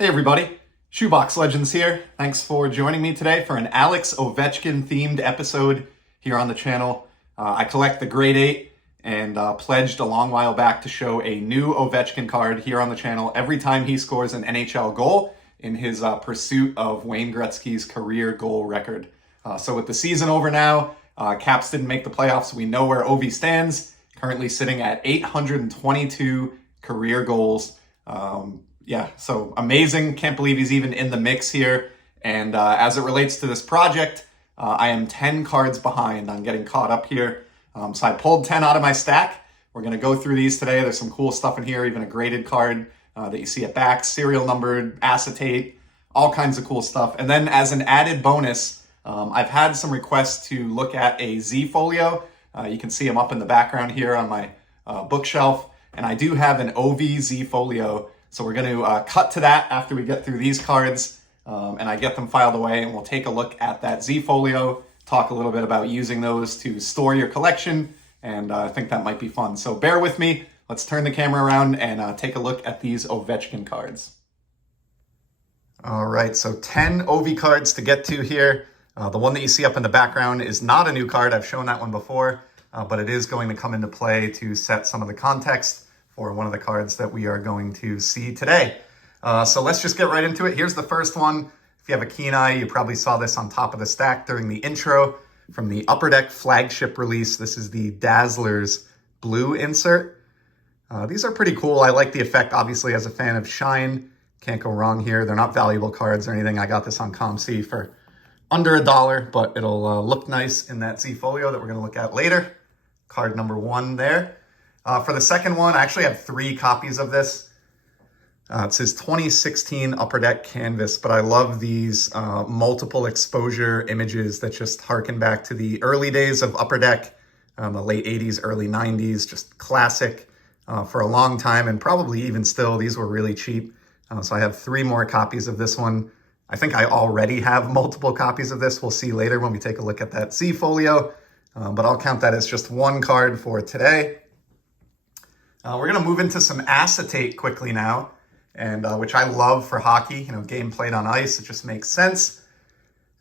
Hey everybody, Shoebox Legends here. Thanks for joining me today for an Alex Ovechkin themed episode here on the channel. I collect the grade 8 and pledged a long while back to show a new Ovechkin card here on the channel every time he scores an NHL goal in his pursuit of Wayne Gretzky's career goal record. So with the season over now, Caps didn't make the playoffs. We know where Ovi stands, currently sitting at 822 career goals. So amazing. Can't believe he's even in the mix here. And as it relates to this project, I am 10 cards behind on getting caught up here. So I pulled 10 out of my stack. We're going to go through these today. There's some cool stuff in here, even a graded card that you see at back, serial numbered, acetate, all kinds of cool stuff. And then as an added bonus, I've had some requests to look at a Z-Folio. You can see them up in the background here on my bookshelf. And I do have an OV Z-Folio. So we're going to cut to that after we get through these cards and I get them filed away, and we'll take a look at that Z-Folio, talk a little bit about using those to store your collection, and I think that might be fun. So bear with me. Let's turn the camera around and take a look at these Ovechkin cards. All right, so 10 OV cards to get to here. The one that you see up in the background is not a new card. I've shown that one before, but it is going to come into play to set some of the context for one of the cards that we are going to see today. So let's just get right into it. Here's the first one. If you have a keen eye, you probably saw this on top of the stack during the intro from the Upper Deck flagship release. This is the Dazzlers blue insert. These are pretty cool. I like the effect, obviously, as a fan of Shine. Can't go wrong here. They're not valuable cards or anything. I got this on ComC for under $1, but it'll look nice in that Z-Folio that we're going to look at later. Card number 1 there. For the second one, I actually have 3 copies of this. It's his 2016 Upper Deck canvas, but I love these multiple exposure images that just harken back to the early days of Upper Deck, the late 80s, early 90s, just classic for a long time, and probably even still, these were really cheap. So I have 3 more copies of this one. I think I already have multiple copies of this. We'll see later when we take a look at that Z-Folio, but I'll count that as just 1 card for today. We're going to move into some acetate quickly now, and which I love for hockey. You know, game played on ice, it just makes sense.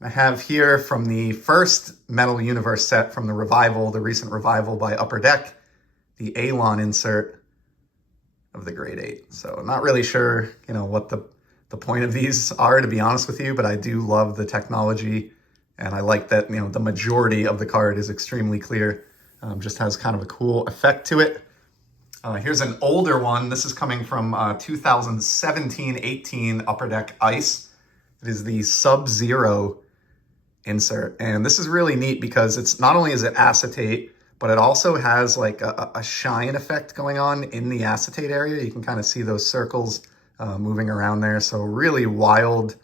I have here from the first Metal Universe set from the Revival, the recent Revival by Upper Deck, the Alon insert of the grade 8. So I'm not really sure, you know, what the point of these are, to be honest with you, but I do love the technology, and I like that, you know, the majority of the card is extremely clear. Just has kind of a cool effect to it. Here's an older one. This is coming from 2017-18 Upper Deck Ice. It is the Sub-Zero insert. And this is really neat because it's not only is it acetate, but it also has like a shine effect going on in the acetate area. You can kind of see those circles moving around there. So really wild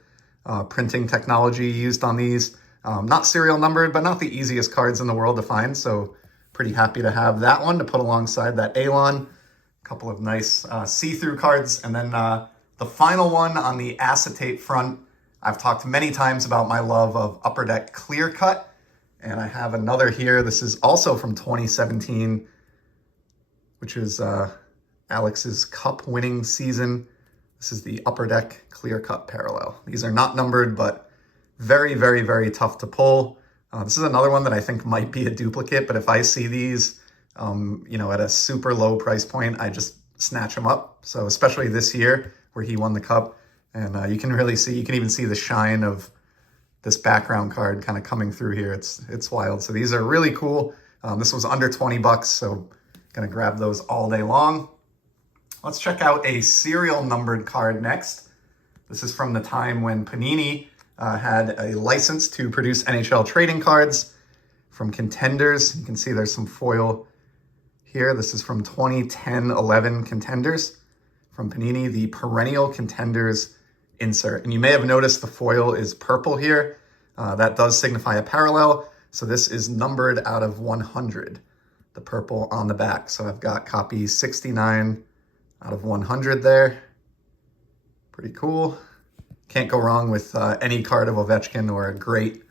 printing technology used on these. Not serial numbered, but not the easiest cards in the world to find. So pretty happy to have that one to put alongside that Alon. A couple of nice see-through cards. And then the final one on the acetate front, I've talked many times about my love of Upper Deck Clear Cut. And I have another here. This is also from 2017, which is Alex's Cup winning season. This is the Upper Deck Clear Cut Parallel. These are not numbered, but very, very, very tough to pull. This is another one that I think might be a duplicate, but if I see these, you know, at a super low price point, I just snatch them up. So especially this year where he won the Cup, and you can really see, you can even see the shine of this background card kind of coming through here. It's wild. So these are really cool. This was under $20, so gonna grab those all day long. Let's check out a serial numbered card next. This is from the time when Panini had a license to produce NHL trading cards from Contenders. You can see there's some foil here. This is from 2010-11 Contenders from Panini, the Perennial Contenders insert. And you may have noticed the foil is purple here. That does signify a parallel. So this is numbered out of 100, the purple on the back. So I've got copy 69 out of 100 there. Pretty cool. Can't go wrong with any card of Ovechkin or a great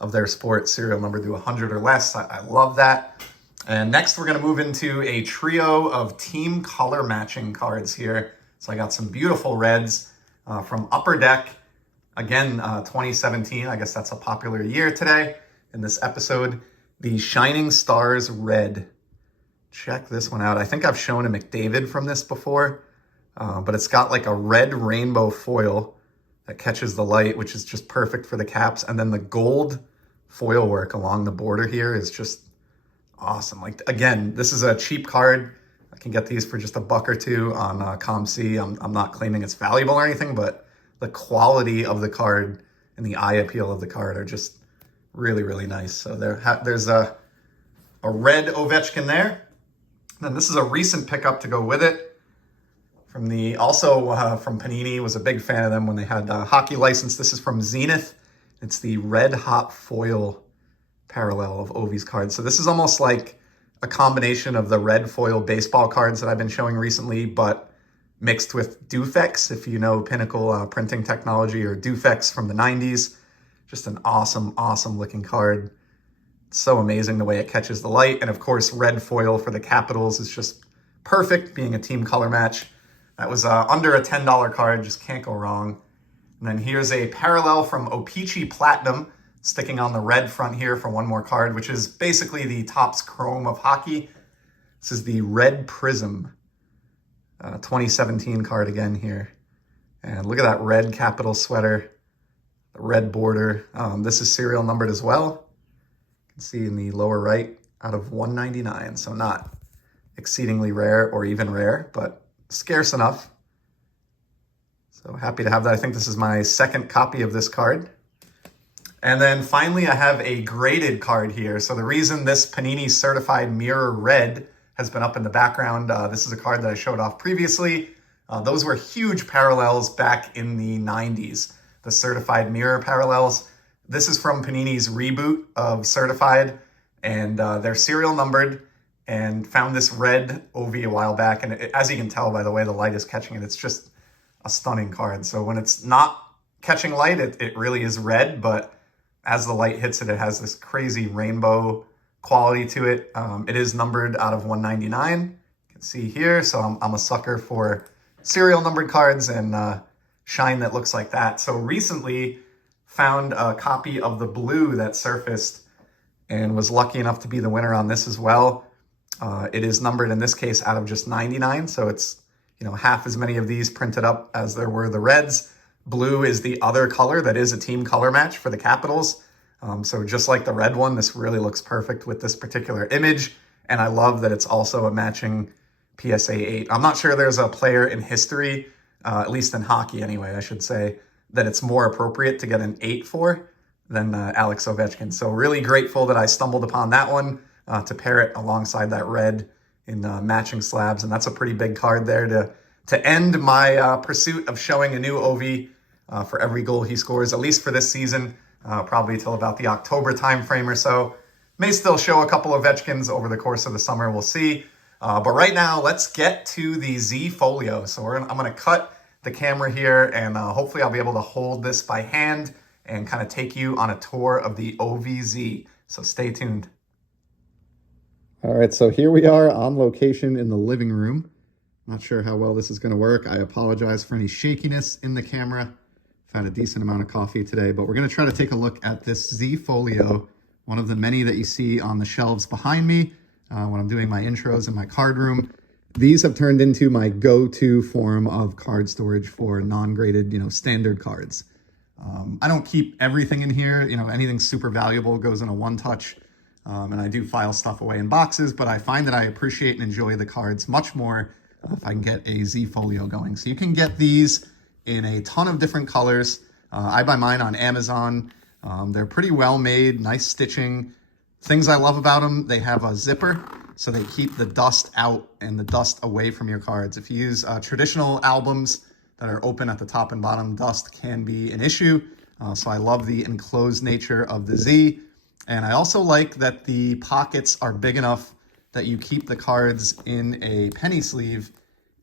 of their sport serial number to 100 or less. I love that. And next we're going to move into a trio of team color matching cards here. So I got some beautiful reds. from Upper Deck. Again, 2017, I guess that's a popular year today in this episode. The Shining Stars Red. Check this one out. I think I've shown a McDavid from this before, but it's got like a red rainbow foil that catches the light, which is just perfect for the caps. And then the gold foil work along the border here is just awesome. Like, again, this is a cheap card. I can get these for just $1 or $2 on ComC. I'm not claiming it's valuable or anything, but the quality of the card and the eye appeal of the card are just really, really nice. So there's a red Ovechkin there. Then this is a recent pickup to go with it. From from Panini, was a big fan of them when they had hockey license. This is from Zenith. It's the red hot foil parallel of Ovi's cards. So this is almost like a combination of the red foil baseball cards that I've been showing recently, but mixed with Dufex, if you know Pinnacle printing technology, or Dufex from the 90s. Just an awesome, awesome looking card. It's so amazing the way it catches the light. And of course, red foil for the Capitals is just perfect, being a team color match. That was under a $10 card, just can't go wrong. And then here's a parallel from O-Pee-Chee Platinum, sticking on the red front here for one more card, which is basically the Topps Chrome of hockey. This is the Red Prism 2017 card again here. And look at that red Capital sweater, the red border. This is serial numbered as well. You can see in the lower right, out of 199. So not exceedingly rare or even rare, but scarce enough. So happy to have that. I think this is my second copy of this card. And then finally, I have a graded card here. So the reason this Panini Certified Mirror Red has been up in the background, this is a card that I showed off previously. Those were huge parallels back in the 90s, the Certified Mirror parallels. This is from Panini's reboot of Certified, and they're serial numbered, and found this red OV a while back. And as you can tell by the way the light is catching it, it's just a stunning card. So when it's not catching light, it really is red, but as the light hits it, it has this crazy rainbow quality to it. It is numbered out of 199. You can see here. So I'm a sucker for serial numbered cards and shine that looks like that. So recently found a copy of the blue that surfaced and was lucky enough to be the winner on this as well. It is numbered in this case out of just 99. So it's, half as many of these printed up as there were the reds. Blue is the other color that is a team color match for the Capitals. So just like the red one, this really looks perfect with this particular image. And I love that it's also a matching PSA 8. I'm not sure there's a player in history, at least in hockey anyway, I should say, that it's more appropriate to get an 8 for than Alex Ovechkin. So really grateful that I stumbled upon that one to pair it alongside that red in matching slabs. And that's a pretty big card there to end my pursuit of showing a new OV for every goal he scores, at least for this season, probably till about the October timeframe or so. May still show a couple of Ovechkins over the course of the summer, we'll see. But right now, let's get to the Z-Folio. So I'm going to cut the camera here, and hopefully I'll be able to hold this by hand and kind of take you on a tour of the OVZ. So stay tuned. All right, so here we are on location in the living room. Not sure how well this is going to work. I apologize for any shakiness in the camera. I've had a decent amount of coffee today, but we're going to try to take a look at this Z-Folio, one of the many that you see on the shelves behind me when I'm doing my intros in my card room. These have turned into my go-to form of card storage for non-graded, standard cards. I don't keep everything in here. Anything super valuable goes in a one-touch. And I do file stuff away in boxes, but I find that I appreciate and enjoy the cards much more if I can get a Z-Folio going. So you can get these in a ton of different colors. I buy mine on Amazon. They're pretty well made, nice stitching. Things I love about them, they have a zipper, so they keep the dust out and the dust away from your cards. If you use traditional albums that are open at the top and bottom, dust can be an issue. So I love the enclosed nature of the Z. And I also like that the pockets are big enough that you keep the cards in a penny sleeve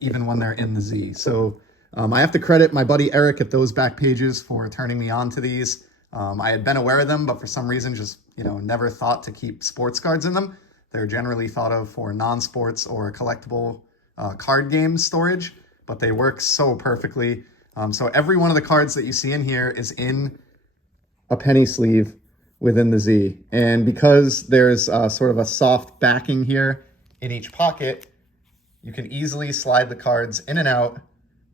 even when they're in the Z. So I have to credit my buddy Eric at Those Back Pages for turning me on to these. I had been aware of them, but for some reason just, never thought to keep sports cards in them. They're generally thought of for non-sports or collectible card game storage, but they work so perfectly. So every one of the cards that you see in here is in a penny sleeve within the Z. And because there's sort of a soft backing here in each pocket, you can easily slide the cards in and out,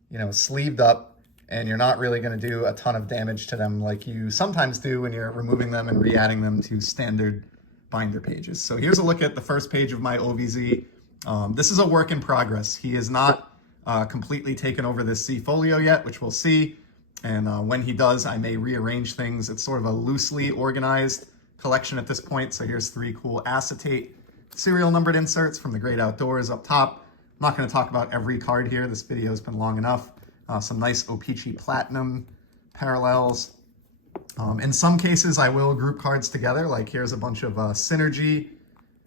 you know, sleeved up, and you're not really going to do a ton of damage to them like you sometimes do when you're removing them and re-adding them to standard binder pages. So here's a look at the first page of my OVZ. This is a work in progress. He is not completely taken over this Z-Folio yet, which we'll see. And when he does, I may rearrange things. It's sort of a loosely organized collection at this point. So here's 3 cool acetate serial numbered inserts from the Great Outdoors up top. I'm not going to talk about every card here. This video has been long enough. Some nice O-Pee-Chee Platinum parallels. In some cases, I will group cards together. Like here's a bunch of Synergy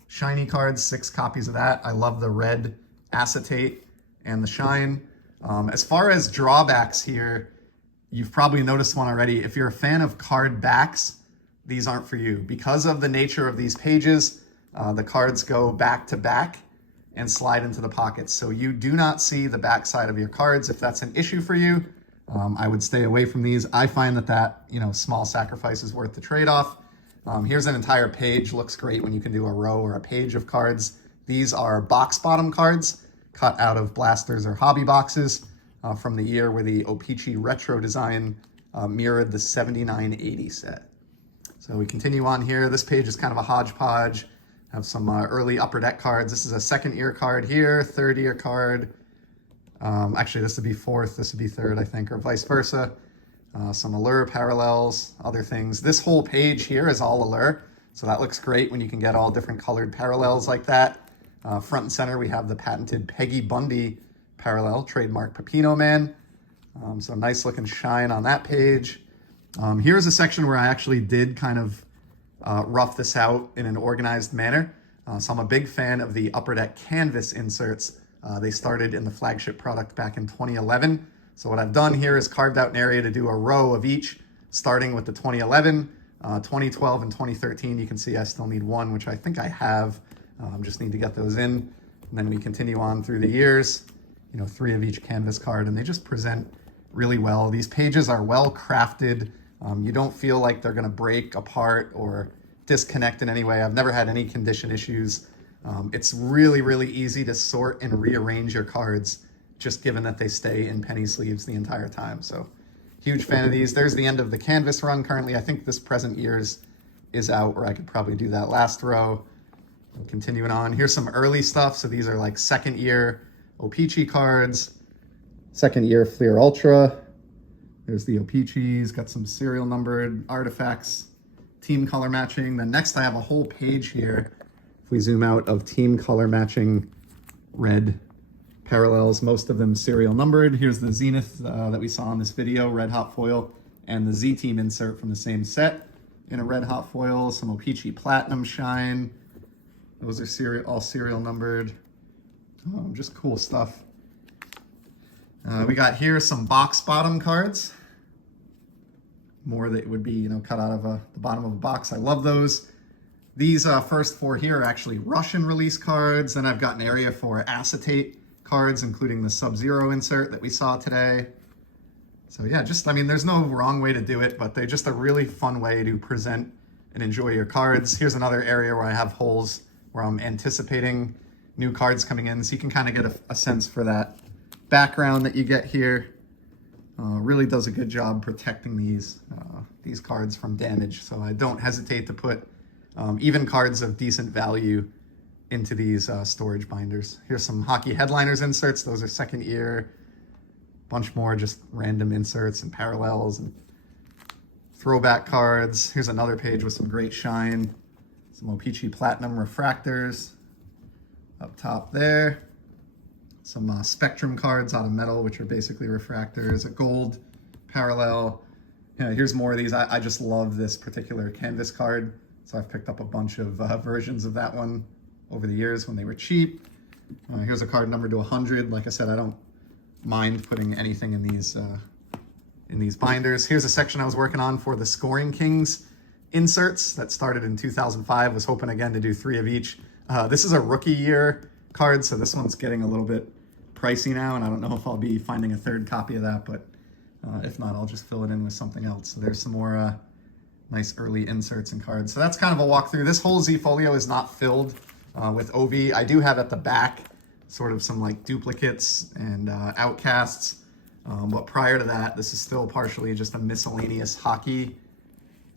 shiny cards, 6 copies of that. I love the red acetate and the shine. As far as drawbacks here, you've probably noticed one already. If you're a fan of card backs, these aren't for you. Because of the nature of these pages, the cards go back to back and slide into the pockets. So you do not see the back side of your cards. If that's an issue for you, I would stay away from these. I find that, you know, small sacrifice is worth the trade-off. Here's an entire page. Looks great when you can do a row or a page of cards. These are box bottom cards cut out of blasters or hobby boxes from the year where the O-Pee-Chee retro design mirrored the 7980 set. So we continue on here. This page is kind of a hodgepodge. Have some early Upper Deck cards. This is a second year card here, third year card. Actually, this would be fourth, this would be third, I think, or vice versa. Some Allure parallels, other things. This whole page here is all Allure, so that looks great when you can get all different colored parallels like that. Front and center, we have the patented Peggy Bundy parallel, trademark Pepino Man. So nice looking shine on that page. Here's a section where I actually did kind of rough this out in an organized manner. So I'm a big fan of the Upper Deck canvas inserts. They started in the flagship product back in 2011. So what I've done here is carved out an area to do a row of each, starting with the 2011, 2012, and 2013. You can see I still need one, which I think I have. Just need to get those in. And then we continue on through the years, you know, 3 of each canvas card, and they just present really well. These pages are well crafted. You don't feel like they're gonna break apart or disconnect in any way. I've never had any condition issues. It's really, really easy to sort and rearrange your cards, just given that they stay in penny sleeves the entire time. So huge fan of these. There's the end of the canvas run currently. I think this present year's is out, or I could probably do that last row. Continuing on, here's some early stuff. So these are like second year O-Pee-Chee cards, second year Fleer Ultra. There's the O-Pee-Chees, got some serial numbered artifacts, team color matching. Then next I have a whole page here, if we zoom out, of team color matching red parallels, most of them serial numbered. Here's the Zenith that we saw in this video, red hot foil, and the Z-Team insert from the same set in a red hot foil, some O-Pee-Chee Platinum shine. Those are all serial numbered. Just cool stuff. We got here some box bottom cards. More that would be, you know, cut out of the bottom of a box. I love those. These first 4 here are actually Russian release cards. Then I've got an area for acetate cards, including the Sub-Zero insert that we saw today. So yeah, I mean, there's no wrong way to do it, but they're just a really fun way to present and enjoy your cards. Here's another area where I have holes where I'm anticipating new cards coming in, so you can kind of get a sense for that background that you get here. Really does a good job protecting these cards from damage, so I don't hesitate to put even cards of decent value into these storage binders. Here's some hockey headliners inserts. Those are second year. Bunch more just random inserts and parallels and throwback cards. Here's another page with some great shine. Some O-Pee-Chee Platinum refractors up top there. Some Spectrum cards out of metal, which are basically refractors. A gold parallel. Yeah, here's more of these. I just love this particular canvas card, so I've picked up a bunch of versions of that one over the years when they were cheap. Here's a card numbered to 100. Like I said, I don't mind putting anything in these binders. Here's a section I was working on for the Scoring Kings inserts that started in 2005. Was hoping again to do 3 of each. This is a rookie year card, so this one's getting a little bit pricey now, and I don't know if I'll be finding a third copy of that, but If not, I'll just fill it in with something else. So there's some more nice early inserts and cards. So that's kind of a walkthrough. This whole Z-Folio is not filled with OV. I do have at the back sort of some like duplicates and outcasts. But prior to that, this is still partially just a miscellaneous hockey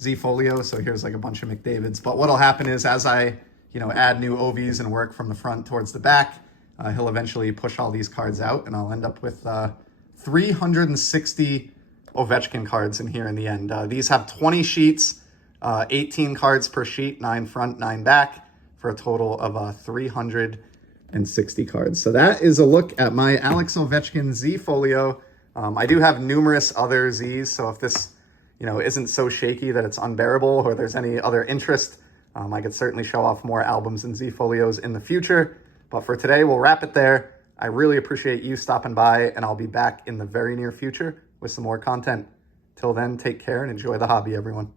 Z-Folio. So here's like a bunch of McDavids. But what'll happen is as I, add new OVs and work from the front towards the back, he'll eventually push all these cards out and I'll end up with 360 Ovechkin cards in here in the end. These have 20 sheets, 18 cards per sheet, 9 front, 9 back, for a total of 360 cards. So that is a look at my Alex Ovechkin Z-Folio. I do have numerous other Zs, so if this isn't so shaky that it's unbearable or there's any other interest, I could certainly show off more albums and Z-Folios in the future. But for today, we'll wrap it there. I really appreciate you stopping by, and I'll be back in the very near future with some more content. Till then, take care and enjoy the hobby, everyone.